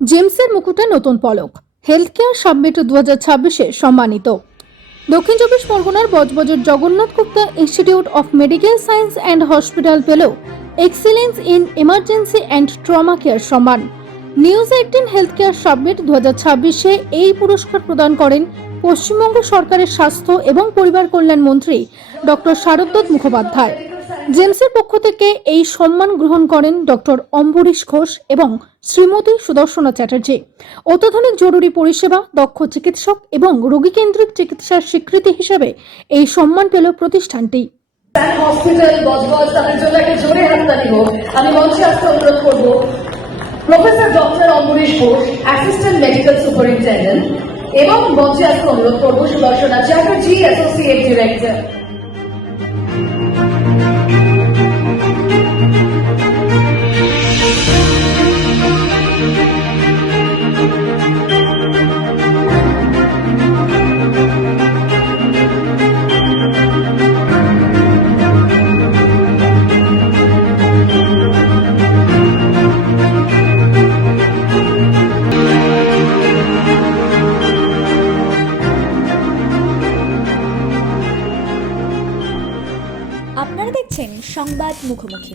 জেমসের মুকুটে নতুন পলক। হেলথ কেয়ার সাবমিট 2026-এ সম্মানিত। দক্ষিণ চব্বিশ পরগনার বজবজের Jagannath Gupta institute of medical science and hospital পেল excellence in emergency and trauma care সম্মান। নিউজ 18 হেলথ কেয়ার সাবমিট 2026-এ এই পুরস্কার প্রদান করেন পশ্চিমবঙ্গ সরকারের স্বাস্থ্য এবং পরিবার কল্যাণ মন্ত্রী ডক্টর শারদত্ত মুখোপাধ্যায়। জেমসের পক্ষ থেকে এই সম্মান গ্রহণ করেন ডক্টর অম্বরীশ ঘোষ এবং শ্রীমতী সুদর্শনা চ্যাটার্জি। অত্যাধুনিক জরুরি পরিষেবা, দক্ষ চিকিৎসক এবং রোগীকেন্দ্রিক চিকিৎসার স্বীকৃতি হিসেবে এই সম্মান পেল প্রতিষ্ঠানটি। হসপিটাল বজবজ তাদের জন্য একটা জোরে হাততালি হোক। আমি মঞ্চে আসতে অনুরোধ করব professor doctor Ambarish Ghosh, assistant medical superintendent, এবং মঞ্চে আসতে অনুরোধ করব সুদর্শনা চ্যাটার্জি, অ্যাসোসিয়েট ডিরেক্টর। আপনারা দেখছেন সংবাদ মুখোমুখি।